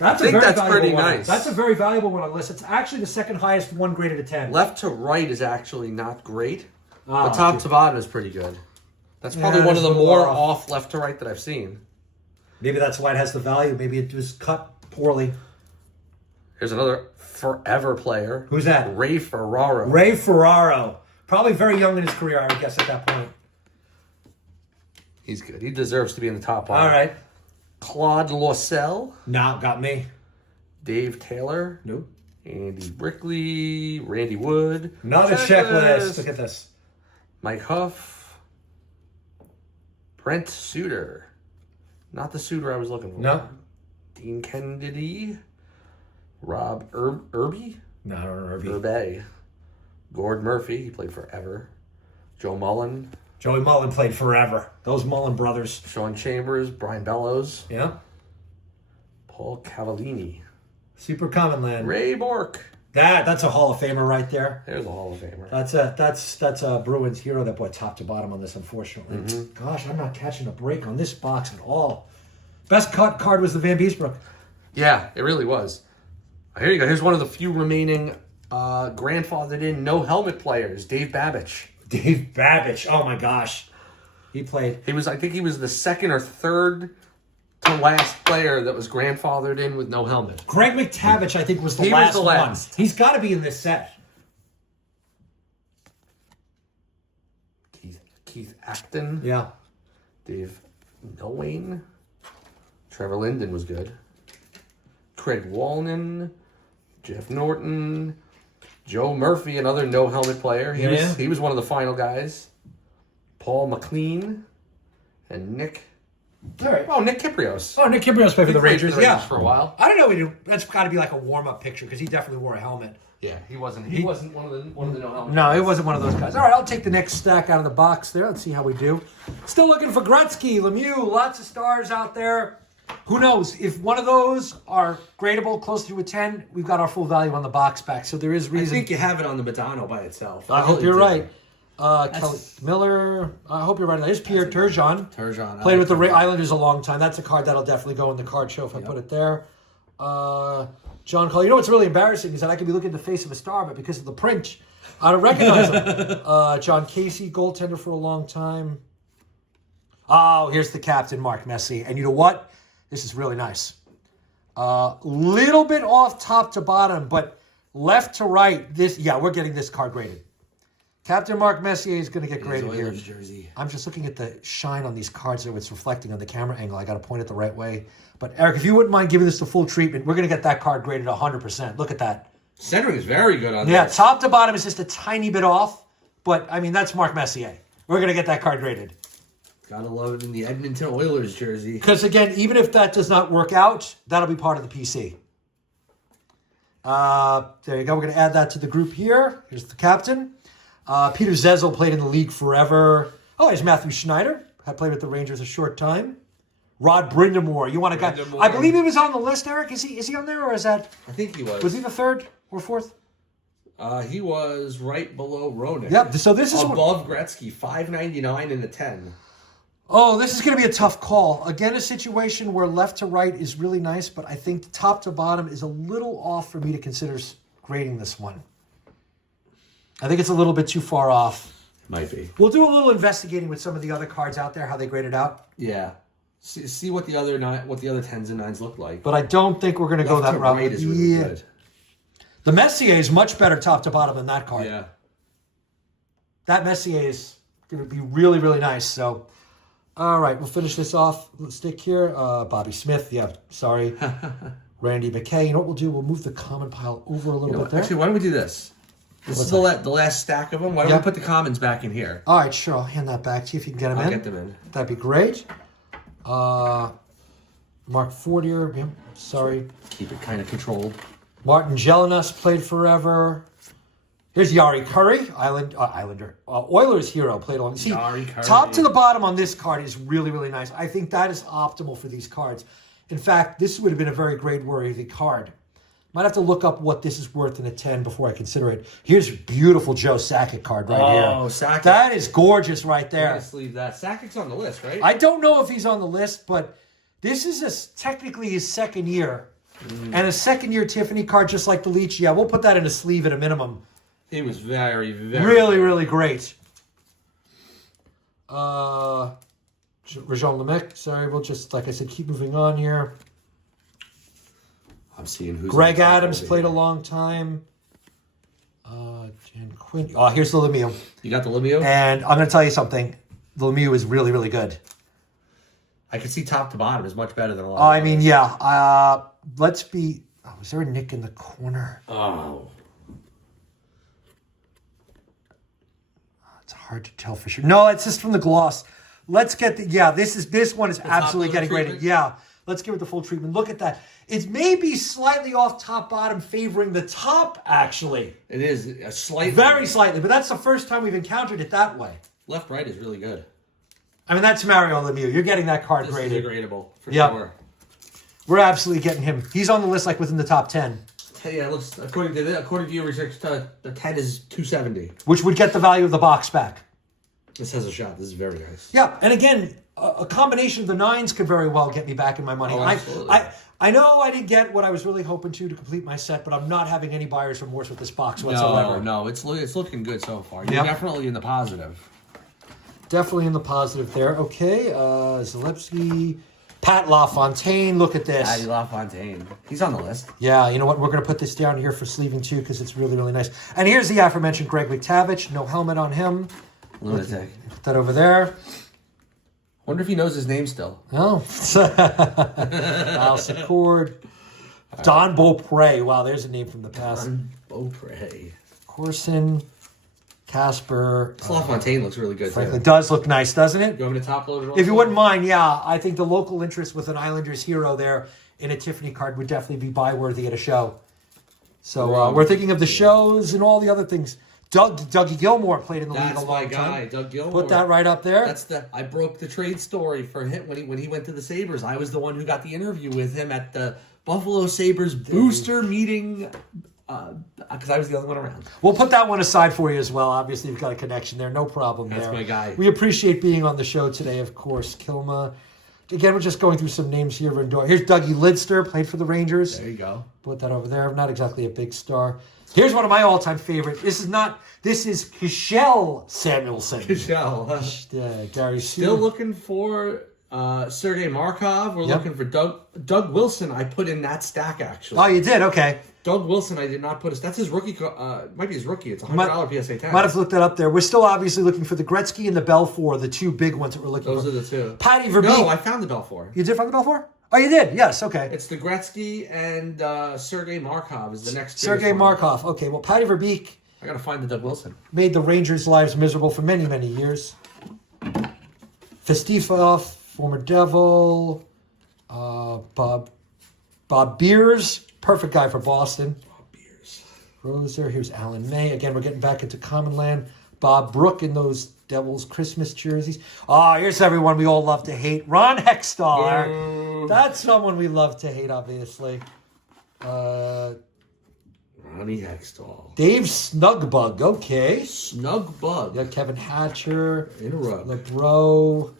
I think a very that's valuable pretty one. nice. That's a very valuable one on the list. It's actually the second highest one graded at 10. left to right is actually not great. Ah, but top dude. to bottom is pretty good. That's probably Yeah, one of the it's a little more off. off left to right that I've seen. Maybe that's why it has the value. Maybe it was cut poorly. Here's another forever player. Who's that? Ray Ferraro. Ray Ferraro. Probably very young in his career, I would guess, at that point. He's good. He deserves to be in the top All line. right. Claude Loisel. Now got me. Dave Taylor. Nope. Andy Brickley. Randy Wood. Another checklist. Look at this. Mike Huff. Brent Suter. Not the Suter I was looking for. No. Dean Kennedy. Rob Irby. No, I don't know. Irby. Irby. Gord Murphy. He played forever. Joe Mullen. Joey Mullen played forever. Those Mullen brothers. Sean Chambers. Brian Bellows. Yeah. Paul Cavallini. Super Common Land. Ray Bork. That's a Hall of Famer right there. There's a Hall of Famer. That's a Bruins hero that boy top to bottom on this, unfortunately. Mm-hmm. Gosh, I'm not catching a break on this box at all. Best cut card was the Van Beesbrook. Yeah, it really was. Here you go. Here's one of the few remaining grandfathered in no helmet players. Dave Babbage. Dave Babbage. Oh my gosh. He played. I think he was the second or third to last player that was grandfathered in with no helmet. Greg McTavish, I think, was the He was last the one. last. He's got to be in this set. Keith Acton. Yeah. Dave Milwain. Trevor Linden was good. Craig Wallman. Jeff Norton. Joe Murphy, another no helmet player. He was one of the final guys. Paul McLean. And Nick. All right. Oh, Nick Kiprios. Oh, Nick Kiprios played for the Rangers. Yeah. For a while. I don't know. That's got to be like a warm-up picture because he definitely wore a helmet. Yeah, he wasn't. He wasn't one of the no helmet. No, it wasn't one of those guys. All right, I'll take the next stack out of the box there. Let's see how we do. Still looking for Gretzky, Lemieux, lots of stars out there. Who knows? If one of those are gradable, close to a 10, we've got our full value on the box back. So there is I reason. think you have it on the Madonna by itself. I hope really you're do. right. Kelly Miller. I hope you're right. There's Pierre Turgeon. Turgeon. Played with the Islanders a long time. That's a card that'll definitely go in the card show if I put it there. John Cole. You know what's really embarrassing is that I could be looking at the face of a star, but because of the print, I don't recognize him. John Casey, goaltender for a long time. Oh, here's the captain, Mark Messier. And you know what? This is really nice. Little bit off top to bottom, but left to right. We're getting this card graded. Captain Mark Messier is going to get graded here. Jersey. I'm just looking at the shine on these cards so it's reflecting on the camera angle. I got to point it the right way. But Eric, if you wouldn't mind giving this the full treatment, we're going to get that card graded 100%. Look at that. Centering is very good on Yeah, this. top to bottom is just a tiny bit off. But, I mean, that's Mark Messier. We're going to get that card graded. Gotta love it in the Edmonton Oilers jersey. Because, again, even if that does not work out, that'll be part of the PC. There you go. We're going to add that to the group here. Here's the captain. Peter Zezel played in the league forever. Oh, there's Matthew Schneider. Had played with the Rangers a short time. Rod Brindamore. You want a guy? I believe he was on the list, Eric. Is he on there, or is that? I think he was. Was he the third or fourth? He was right below Roenick. Yep. So this is above Gretzky, $5.99 in the 10. Oh, this is going to be a tough call. Again, a situation where left to right is really nice, but I think top to bottom is a little off for me to consider grading this one. I think it's a little bit too far off. Might be. We'll do a little investigating with some of the other cards out there, how they graded out. Yeah. See what the other 10s and 9s look like. But I don't think we're going to go that route. Right is really good. The Messier is much better top to bottom than that card. Yeah. That Messier is going to be really, really nice. So, all right, we'll finish this off. Let's stick here. Bobby Smith. Yeah, sorry. Randy McKay. You know what we'll do? We'll move the common pile over a little bit there. Actually, why don't we do this? This is the last stack of them. Why don't we put the commons back in here? All right, sure. I'll hand that back to you if you can get them in. I'll get them in. That'd be great. Mark Fortier. Yeah, sorry. Keep it kind of controlled. Martin Jelinas played forever. Here's Yari Curry, Islander. Oilers hero, played along. See, top to the bottom on this card is really, really nice. I think that is optimal for these cards. In fact, this would have been a very grade-worthy card. Might have to look up what this is worth in a 10 before I consider it. Here's a beautiful Joe Sakic card right here. Oh, Sakic. That is gorgeous right there. Let's leave that. Sakic's on the list, right? I don't know if he's on the list, but this is technically his second year. And a second-year Tiffany card, just like the Leetch. Yeah, we'll put that in a sleeve at a minimum. He was very, very... Really, really great. Rajon Lemec. Sorry, we'll just, like I said, keep moving on here. I'm seeing who's... Greg Adams played a long time. Jan Quinn. Oh, here's the Lemieux. You got the Lemieux? And I'm going to tell you something. The Lemieux is really, really good. I can see top to bottom is much better than a lot. I mean, yeah. Let's be... Oh, is there a nick in the corner? Oh. It's hard to tell for sure. No, it's just from the gloss. Let's get the... Yeah, this one is absolutely getting graded. Yeah, let's give it the full treatment. Look at that. It's maybe slightly off top bottom, favoring the top, actually. It is a slightly... Very slightly, but that's the first time we've encountered it that way. Left-right is really good. I mean, that's Mario Lemieux. You're getting that card graded. This is gradable, for sure. We're absolutely getting him. He's on the list, like, within the top 10. Yeah, it looks, according to your research, the 10 is $270. Which would get the value of the box back. This has a shot. This is very nice. Yeah, and again, a combination of the 9s could very well get me back in my money. Oh, absolutely. I know I didn't get what I was really hoping to complete my set, but I'm not having any buyer's remorse with this box whatsoever. No, it's looking good so far. You're definitely in the positive. Definitely in the positive there. Okay, Zalewski, Pat LaFontaine. Look at this. Patty LaFontaine. He's on the list. Yeah, you know what? We're going to put this down here for sleeving too because it's really, really nice. And here's the aforementioned Greg McTavish. No helmet on him. Lunatic. Put that over there. Wonder if he knows his name still. Oh. Al Secord. Don Beaupre. Wow, there's a name from the past. Don Beaupre. Corson. Casper. LaFontaine looks really good, Franklin too. Does look nice, doesn't it? You want me to top load it all? If you wouldn't mind, yeah. I think the local interest with an Islanders hero there in a Tiffany card would definitely be buy-worthy at a show. So we're thinking of the shows and all the other things. Dougie Gilmore played in the league a long time. That's my guy, Doug Gilmore. Put that right up there. I broke the trade story for him when he went to the Sabres. I was the one who got the interview with him at the Buffalo Sabres booster meeting because I was the only one around. We'll put that one aside for you as well. Obviously, you've got a connection there. No problem there. That's my guy. We appreciate being on the show today, of course. Kilma. Again, we're just going through some names here. Here's Dougie Lidster, played for the Rangers. There you go. Put that over there. Not exactly a big star. Here's one of my all-time favorites. This is Kishel Samuelson. Kishel. Gary Still looking for Sergei Markov. We're looking for Doug Wilson. I put in that stack, actually. Oh, you did? Okay. Doug Wilson, I did not put that's his rookie. Might be his rookie. It's $100 PSA 10. Might have looked that up there. We're still obviously looking for the Gretzky and the Belfour, the two big ones that we're looking for. Those are the two. Patty Verbeek. No, I found the Belfour. You did find the Belfour? Oh, you did? Yes, okay. It's the Gretzky and Sergei Markov is the next. Sergei Markov. Okay, well, Patty Verbeek. I got to find the Doug Wilson. Made the Rangers' lives miserable for many, many years. Festifov, former Devil. Bob Beers, perfect guy for Boston. Bob Beers. Roser, here's Alan May. Again, we're getting back into common land. Bob Brook in those Devils Christmas jerseys. Oh, here's everyone we all love to hate. Ron Hextall. That's someone we love to hate, obviously. Ronnie Hextall. Dave Snugbug. Okay. Snugbug. Yeah, Kevin Hatcher. In a rug. LeBro.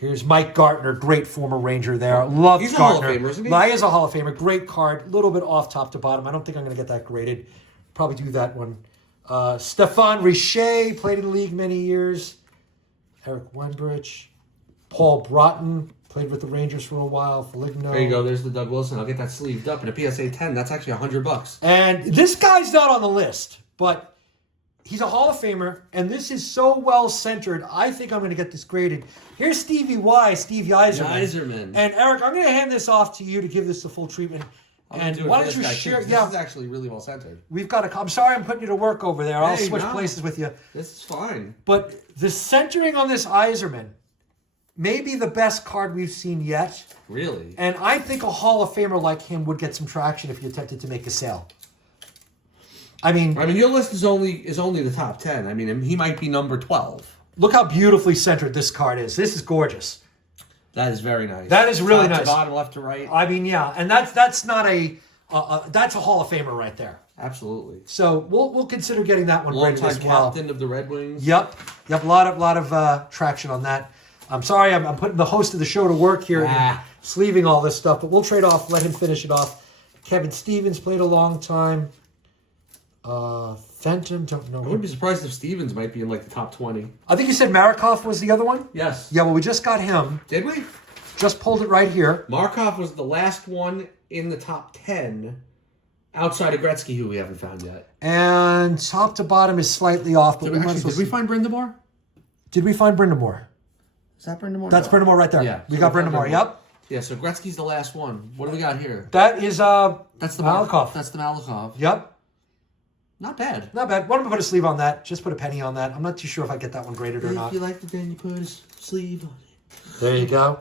Here's Mike Gartner, great former Ranger there. Love He's Gartner. a Hall of Famer, isn't he? He is a Hall of Famer. Great card. A little bit off top to bottom. I don't think I'm going to get that graded. Probably do that one. Stefan Richer, played in the league many years. Eric Weinbrich. Paul Broughton, played with the Rangers for a while. Foligno. There you go. There's the Doug Wilson. I'll get that sleeved up in a PSA 10. That's actually $100. And this guy's not on the list, but he's a Hall of Famer, and this is so well centered. I think I'm going to get this graded. Here's Stevie Yzerman. And Eric, I'm going to hand this off to you to give this the full treatment. And why don't you share? This is actually really well centered. We've got I'm sorry I'm putting you to work over there. I'll switch places with you. This is fine. But the centering on this Yzerman may be the best card we've seen yet. Really? And I think a Hall of Famer like him would get some traction if you attempted to make a sale. I mean, your list is only the top 10. I mean, he might be number 12. Look how beautifully centered this card is. This is gorgeous. That is very nice. That is really nice. Top to bottom, left to right. I mean, yeah, and that's not that's a Hall of Famer right there. Absolutely. So we'll consider getting that one graded as well. Captain of the Red Wings. Yep. A lot of traction on that. I'm sorry, I'm putting the host of the show to work here, and sleeving all this stuff, but we'll trade off. Let him finish it off. Kevin Stevens played a long time. Fenton, don't know. I wouldn't be surprised if Stevens might be in like the top 20. I think you said Markov was the other one? Yes. Yeah, well, we just got him. Did we? Just pulled it right here. Markov was the last one in the top 10 outside of Gretzky, who we haven't found yet. And top to bottom is slightly off. But did we find Brindamore? Did we find Brindamore? Is that Brindamore? That's Brindamore right there. Yeah. We got Brindamore, yep. Yeah, so Gretzky's the last one. What do we got here? That is that's the Malakoff. That's the Malakoff. Yep. Not bad. Not bad. Why don't we put a sleeve on that? Just put a penny on that. I'm not too sure if I get that one graded or not. If you like it, then you put a sleeve on it. There you go.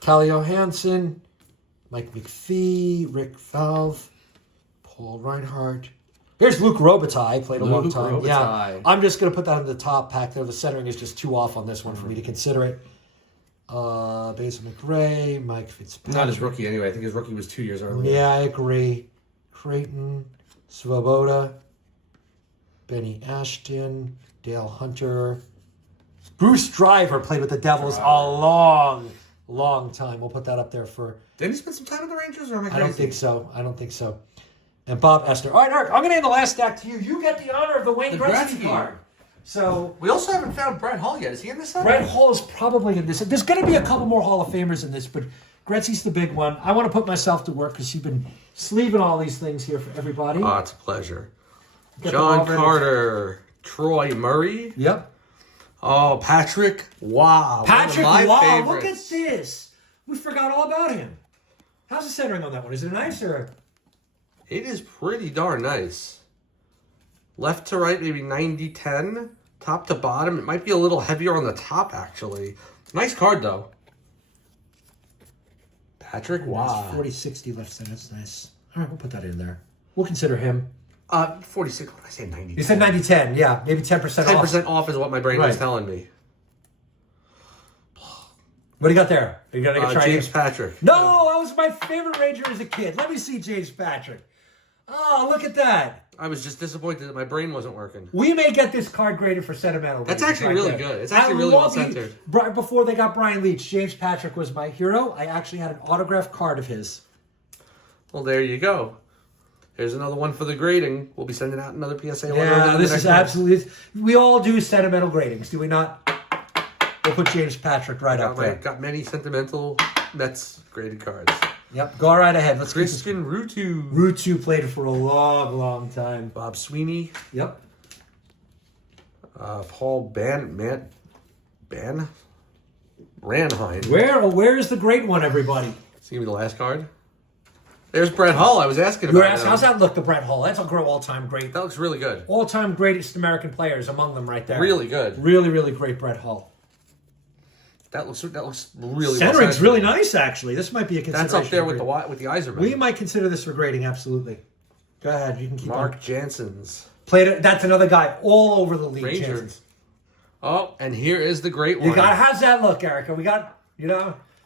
Callie Johansson, Mike McPhee, Rick Valve, Paul Reinhardt. Here's Luke Robitaille, played a long time. Robitaille. Yeah, I'm just going to put that in the top pack there. The centering is just too off on this one for me to consider it. Basil McRae, Mike Fitzpatrick. Not his rookie anyway. I think his rookie was 2 years earlier. Yeah, I agree. Creighton, Svoboda, Benny Ashton, Dale Hunter. Bruce Driver played with the Devils a long time. We'll put that up there for... Didn't he spend some time with the Rangers? Or am I crazy? I don't think so. And Bob Esther. All right, Eric, I'm going to hand the last stack to you. You get the honor of the Wayne Gretzky card. So we also haven't found Brett Hall yet. Is he in this set? Brett Hall is probably in this. There's going to be a couple more Hall of Famers in this, but Gretzky's the big one. I want to put myself to work because you've been sleeving all these things here for everybody. Oh, it's a pleasure. John Carter, Troy Murray. Yep. Oh, Patrick Waugh. Patrick Waugh, look at this. We forgot all about him. How's the centering on that one? Is it nice or? It is pretty darn nice. Left to right, maybe 90-10. Top to bottom, it might be a little heavier on the top, actually. Nice card, though. Patrick Waugh. 40-60 left center. That's nice. All right, we'll put that in there. We'll consider him. 46. What did I say? 90. You said 90-10. Yeah, maybe 10% off. 10% off is what my brain was telling me. What do you got there? Are you gonna try James Patrick. No, that was my favorite Ranger as a kid. Let me see James Patrick. Oh, look at that. I was just disappointed that my brain wasn't working. We may get this card graded for sentimental. That's actually really good. It's actually really well centered. Before they got Brian Eetch, James Patrick was my hero. I actually had an autographed card of his. Well, there you go. Here's another one for the grading. We'll be sending out another PSA. Yeah, this is absolutely... We all do sentimental gradings, do we not? We'll put James Patrick right up there. Got many sentimental Mets graded cards. Yep, go right ahead. Let's Christian Rutu. Rutu played for a long time. Bob Sweeney. Yep. Paul Ranheim. Where is the great one, everybody? It's going to be the last card. There's Brett Hall. I was asking about him. How's that look, the Brett Hall? That's a all-time great. That looks really good. All-time greatest American players among them right there. Really good. Really great Brett Hall. That looks really Centering's really nice, actually. This might be a consideration. That's up there with the Yzerman. We might consider this for grading, absolutely. Go ahead, you can keep Mark on. Jansen's. Played it. That's another guy all over the league. Rangers. Chances. Oh, and here is the great one. How's that look, Erica? We got,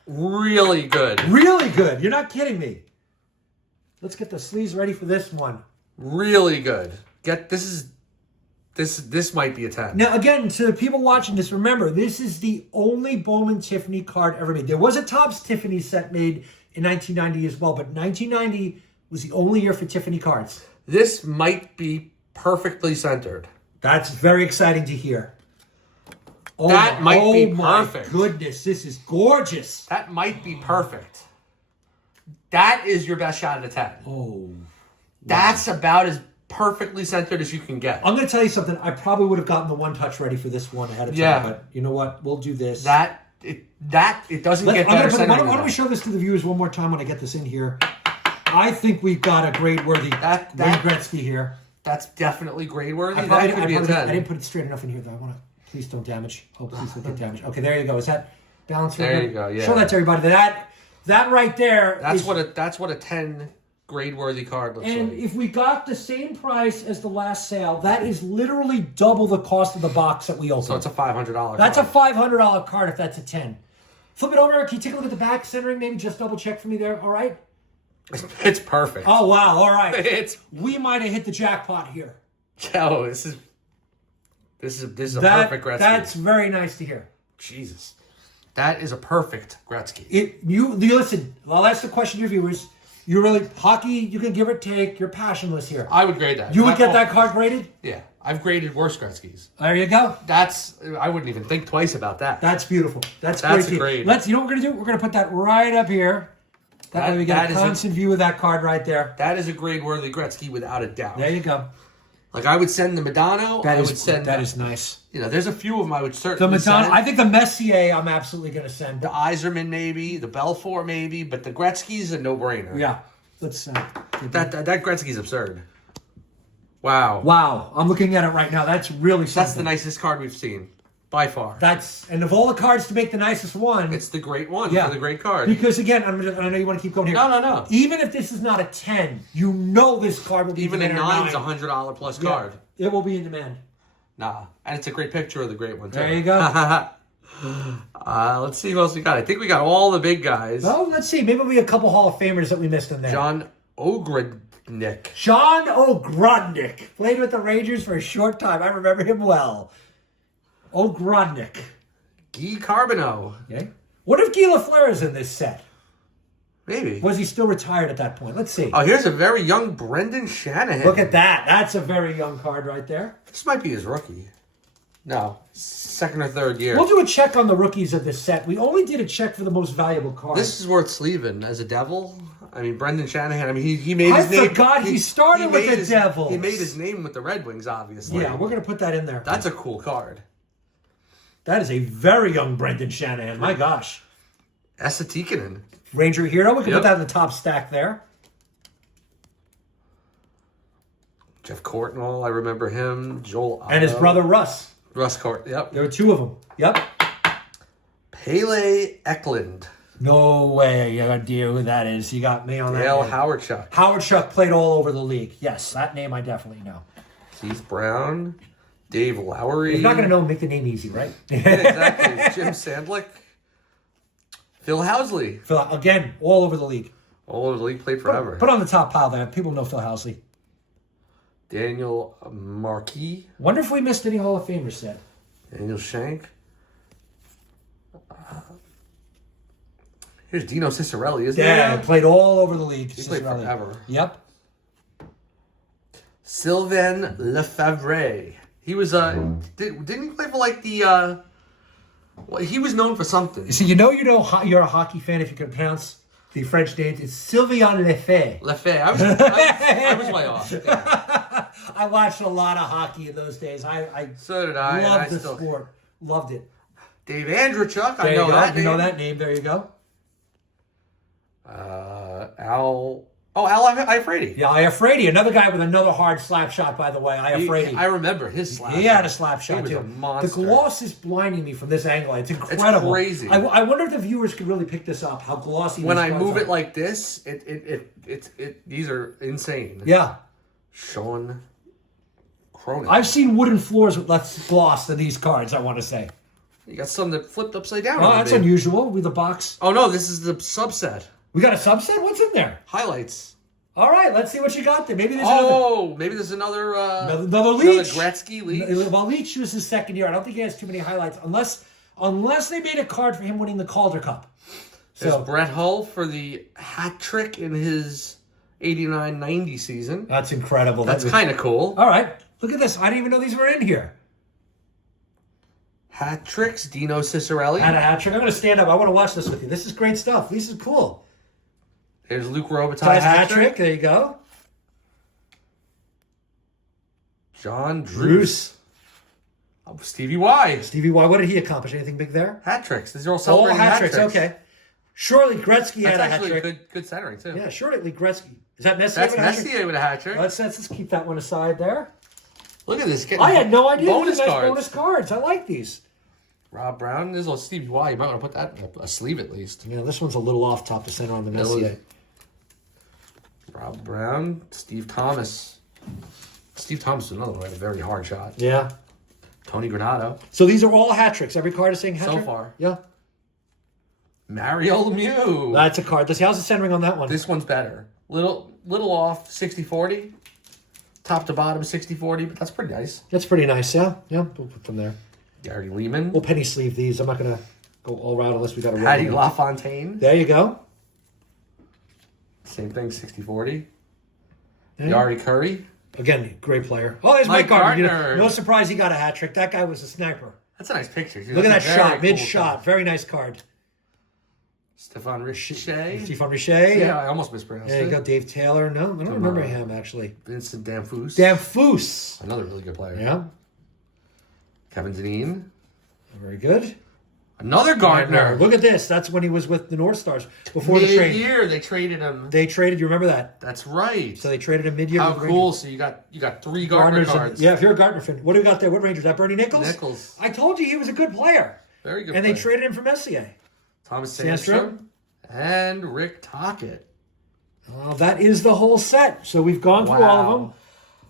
Really good. really good. You're not kidding me. Let's get the sleeves ready for this one. Really good. This might be a 10. Now, again, to the people watching this, remember, this is the only Bowman Tiffany card ever made. There was a Topps Tiffany set made in 1990 as well, but 1990 was the only year for Tiffany cards. This might be perfectly centered. That's very exciting to hear. That might be perfect. Oh, my goodness. This is gorgeous. That might be perfect. That is your best shot at a 10. Oh. That's about as perfectly centered as you can get. I'm going to tell you something. I probably would have gotten the one touch ready for this one ahead of time. Yeah. But you know what? We'll do this. It doesn't get better centered. Why don't we show this to the viewers one more time when I get this in here? I think we've got a grade-worthy Wayne Gretzky here. That's definitely grade-worthy. I didn't put it straight enough in here, though. I want to... Please don't damage. Oh, please don't get damaged. Okay, there you go. Is that balanced? There you go, yeah. Show that to everybody. That right there That's what a 10 grade-worthy card looks and like. if we got the same price as the last sale, that is literally double the cost of the box that we opened. So it's a $500 That's card. a $500 card if that's a 10. Flip it over. Can you take a look at the back centering? Maybe just double check for me there. All right? It's perfect. Oh, wow. All right. We might have hit the jackpot here. Oh, this is a perfect Gretzky. That's very nice to hear. Jesus. That is a perfect Gretzky. You listen, I'll ask the question to your viewers. You really, hockey, you can give or take. You're passionless here. I would grade that. You would get that card graded? Yeah. I've graded worse Gretzkys. There you go. I wouldn't even think twice about that. That's beautiful. That's a great. grade. You know what we're going to do? We're going to put that right up here. That way we get a constant view of that card right there. That is a grade-worthy Gretzky without a doubt. There you go. Like, I would send the Madonna. That is nice. There's a few of them I would certainly The Madonna, send. I think the Messier I'm absolutely going to send. The Yzerman maybe, the Belfour maybe, but the Gretzky's a no-brainer. Yeah. Let's that Gretzky's absurd. Wow. Wow. I'm looking at it right now. That's really something. That's the nicest card we've seen. By far. And of all the cards to make the nicest one... It's the great one for the great card. Because again, I know you want to keep going here. No. Even if this is not a 10, you know this card will be even in a demand. 9's a $100 plus card. It will be in demand. Nah. And it's a great picture of the great one, too. There you go. Let's see who else we got. I think we got all the big guys. Oh, let's see. Maybe there'll be a couple Hall of Famers that we missed in there. John Ogrodnik. John Ogrodnik. Played with the Rangers for a short time. I remember him well. Ogrodnik. Guy Carbonneau. Okay. What if Guy Lafleur is in this set? Maybe. Was he still retired at that point? Let's see. Oh, here's a very young Brendan Shanahan. Look at that. That's a very young card right there. This might be his rookie. No. Second or third year. We'll do a check on the rookies of this set. We only did a check for the most valuable cards. This is worth sleeving as a Devil. I mean, Brendan Shanahan, he made his name. I forgot he started with the Devils. He made his name with the Red Wings, obviously. Yeah, we're going to put that in there. That's a cool card. That is a very young Brendan Shanahan. My gosh. Esa Tikkanen. Ranger hero. We can put that in the top stack there. Jeff Courtnall, I remember him. Joel Otto. And his brother Russ. Russ Court, yep. There were two of them. Yep. Pele Eklund. No way you have an idea who that is. You got me on that. Dale Howardchuk. Howardchuk played all over the league. Yes, that name I definitely know. Keith Brown. Dave Lowry. You're not going to know, make the name easy, right? Yeah, exactly. Jim Sandlick. Phil Housley. Again, all over the league. All over the league, played forever. Put on the top pile there. People know Phil Housley. Daniel Marquis. Wonder if we missed any Hall of Famers yet. Daniel Shank. Here's Dino Cicerelli, isn't he? Yeah, played all over the league. He played forever. Yep. Sylvain Lefebvre. He was didn't he play for like the well, he was known for something. So you're a hockey fan if you can pronounce the French name. It's Sylvain Lefebvre. Lefebvre. I was way off. Yeah. I watched a lot of hockey in those days. So did I. Loved the sport. Loved it. Dave Andrechuk. I know that. You know that name. There you go. Al Iafrate. Yeah, Iafrate, another guy with another hard slap shot, by the way. Iafrate. I remember his slap. He had a slap shot, he was too. A monster. The gloss is blinding me from this angle. It's incredible. It's crazy. I wonder if the viewers could really pick this up, how glossy when these I cards move are. it like this, these are insane. Yeah. Sean Cronin. I've seen wooden floors with less gloss than these cards, I want to say. You got some that flipped upside down. Oh, that's unusual with the box. Oh, no, this is the subset. We got a subset? What's in there? Highlights. All right, let's see what you got there. Maybe there's maybe there's another... another Leetch. Another Gretzky Leetch. Well, Leetch was his second year. I don't think he has too many highlights, unless they made a card for him winning the Calder Cup. There's Brett Hull for the hat trick in his 89-90 season. That's incredible. That's kind of cool. All right, look at this. I didn't even know these were in here. Hat tricks, Dino Cicerelli. And a hat trick. I'm going to stand up. I want to watch this with you. This is great stuff. This is cool. There's Luke Robitaille hat trick. There you go. John Druce. Stevie Y. Stevie Y. What did he accomplish? Anything big there? Hat tricks. These are all celebrating hat tricks. Okay. Surely Gretzky had a hat trick. That's actually good centering, too. Yeah, surely Gretzky. Is that Messier? That's Messier with a hat trick. Let's keep that one aside there. Look at this. I had no idea. Bonus Nice cards. bonus cards. I like these. Rob Brown. There's a little Stevie Y. You might want to put that in a sleeve at least. Yeah, this one's a little off top to center on the Messier. Rob Brown. Steve Thomas. Steve Thomas is another one. A very hard shot. Yeah. Tony Granato. So these are all hat tricks. Every card is saying hat trick? So far. Yeah. Mario Lemieux. That's a card. How's the centering on that one? This one's better. Little off, 60-40. Top to bottom, 60-40, but that's pretty nice. That's pretty nice, yeah. Yeah, we'll put them there. Gary Lehman. We'll penny sleeve these. I'm not going to go all round unless we got a Patty LaFontaine. There you go. Same thing, 60-40. Yeah. Yari Curry. Again, great player. Oh, there's Mike Gardner. No surprise he got a hat trick. That guy was a sniper. That's a nice picture. Look at that shot, mid-shot. Cool. Very nice card. Stefan Richer. Yeah, I almost mispronounced it. Yeah, you got Dave Taylor. No, I don't remember him, actually. Vincent Damphousse. Damphousse. Another really good player. Yeah. Kevin Dineen. Very good. Another Gardner. Look at this. That's when he was with the North Stars before the trade. Mid-year, they traded him. You remember that? That's right. So they traded him mid-year. How cool. So you got three Gardner cards. Yeah, if you're a Gardner fan. What do we got there? What Rangers? That Bernie Nichols? Nichols. I told you he was a good player. Very good And player. they traded him for Messier. Thomas Sandstrom. And Rick Tocchet. That is the whole set. So we've gone through all of them.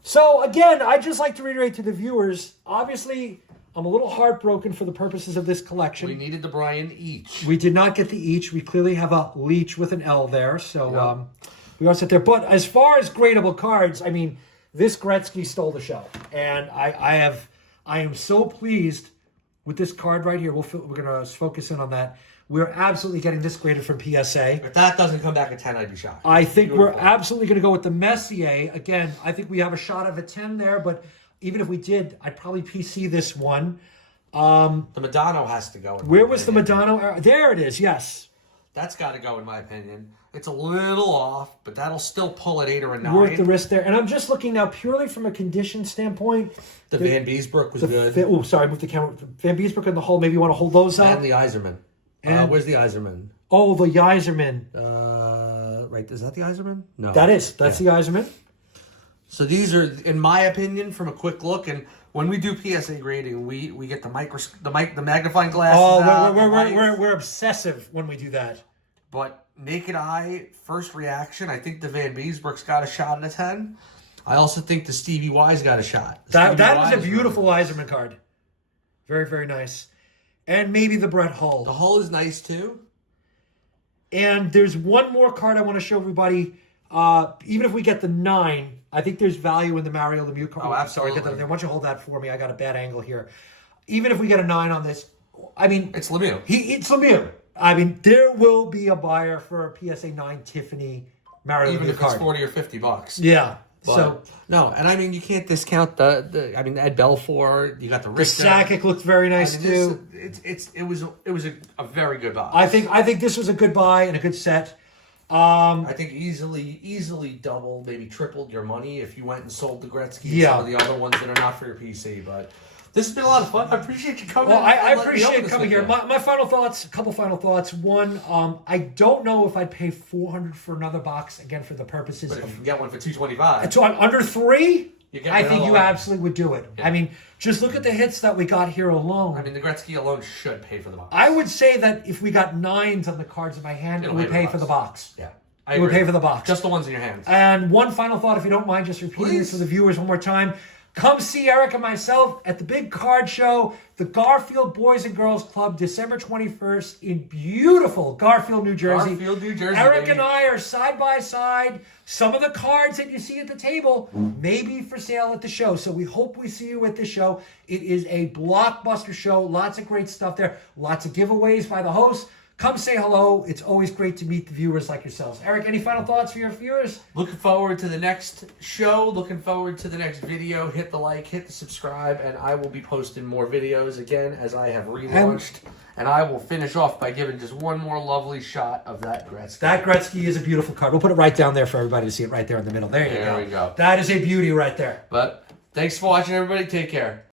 So again, I'd just like to reiterate to the viewers, obviously, I'm a little heartbroken for the purposes of this collection. We needed the Brian Eetch. We did not get the Eetch. We clearly have a Leetch with an L there. So we are set there. But as far as gradable cards, I mean, this Gretzky stole the show. And I am so pleased with this card right here. We're going to focus in on that. We're absolutely getting this graded from PSA. If that doesn't come back at 10, I'd be shocked. I think we're absolutely going to go with the Messier. Again, I think we have a shot of a 10 there, but even if we did, I'd probably PC this one. The Madonna has to go. Where was the Madonna? There it is, yes. That's got to go, in my opinion. It's a little off, but that'll still pull at 8 or a 9. Worth the risk there. And I'm just looking now purely from a condition standpoint. The Van Beesbrook was good. Move the camera. Van Beesbrook and the Hull, maybe you want to hold those up. And the Iserman. Where's the Iserman? Oh, the Yzerman. Right, is that the Iserman? No. That's the Yzerman. So these are, in my opinion, from a quick look, and when we do PSA grading, we get the magnifying glasses out. We're obsessive when we do that. But naked eye, first reaction, I think the Van Beesbrook's got a shot at a 10. I also think the Stevie Y's got a shot. That was a beautiful Yzerman card. Very, very nice. And maybe the Brett Hull. The Hull is nice, too. And there's one more card I want to show everybody. Even if we get the 9, I think there's value in the Mario Lemieux card. Oh, absolutely. Sorry, why don't you hold that for me? I got a bad angle here. Even if we get a 9 on this, I mean... It's Lemieux. It's Lemieux. I mean, there will be a buyer for a PSA 9 Tiffany Mario Lemieux card. Even if it's 40 or $50. Yeah. But, no, and I mean, you can't discount the Ed Belfour. You got the Richter. The Sakic looked very nice too. It was a very good buy. I think this was a good buy and a good set. I think easily double, maybe tripled your money if you went and sold the Gretzky and some of the other ones that are not for your PC. But this has been a lot of fun. I appreciate you coming. Well, I appreciate coming here. My final thoughts, a couple final thoughts. One, I don't know if I'd pay $400 for another box again for the purposes but of. If you can get one for $225. So under 3, I think you one. absolutely would do it. Yeah. I mean, just look at the hits that we got here alone. I mean, the Gretzky alone should pay for the box. I would say that if we got 9s on the cards in my hand, it would pay for the box. Yeah. It would pay for the box. Just the ones in your hands. And one final thought, if you don't mind, just repeating this for the viewers one more time. Come see Eric and myself at the big card show, the Garfield Boys and Girls Club, December 21st in beautiful Garfield, New Jersey. Garfield, New Jersey, Eric baby. and I are side by side. Some of the cards that you see at the table may be for sale at the show. So we hope we see you at the show. It is a blockbuster show. Lots of great stuff there. Lots of giveaways by the host. Come say hello. It's always great to meet the viewers like yourselves. Eric, any final thoughts for your viewers? Looking forward to the next show. Looking forward to the next video. Hit the like, hit the subscribe, and I will be posting more videos again as I have relaunched. And I will finish off by giving just one more lovely shot of that Gretzky. That Gretzky is a beautiful card. We'll put it right down there for everybody to see it right there in the middle. There you go. There we go. That is a beauty right there. But thanks for watching, everybody. Take care.